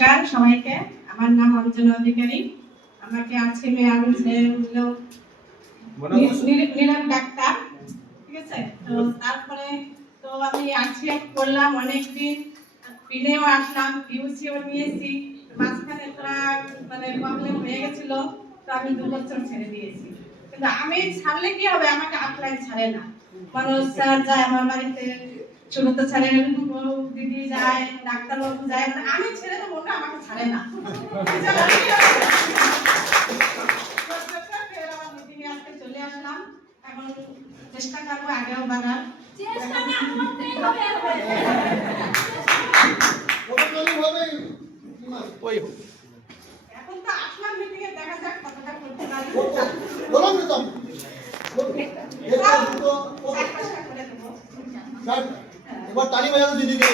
নমস্কার সবাইকে। আমার নাম অঞ্জনা অধিকারী। আমাকে আছে আমি নিলাম ডাক্তার, ঠিক আছে। তো তারপরে তো আমি আরসিএফ করলাম অনেকদিন, ফিরেও আসলাম, ইউসিও নিয়েছি। মাঝখানে মানে প্রবলেম হয়ে গেছিল, তো আমি 2 বছর ছেড়ে দিয়েছি। কিন্তু আমি ছাড়লে কি হবে, আমাকে আপলাই ছাড়ে না। মানুষ স্যার যায় আমার বাড়িতে, ছোট ছাড়ে, দিদি যায়, ডাক্তারবাবু যায়, মানে আমি ছেড়ে দেবো না, আমাকে ছাড়ে না। আজকে চলে আসলাম, এখন চেষ্টা করবো আগেও বাড়ার। এখন তো আসলাম মিটিং এ, দেখা যাক কতটা করতে পারি। এবার তালি বাজানো দিদিকে।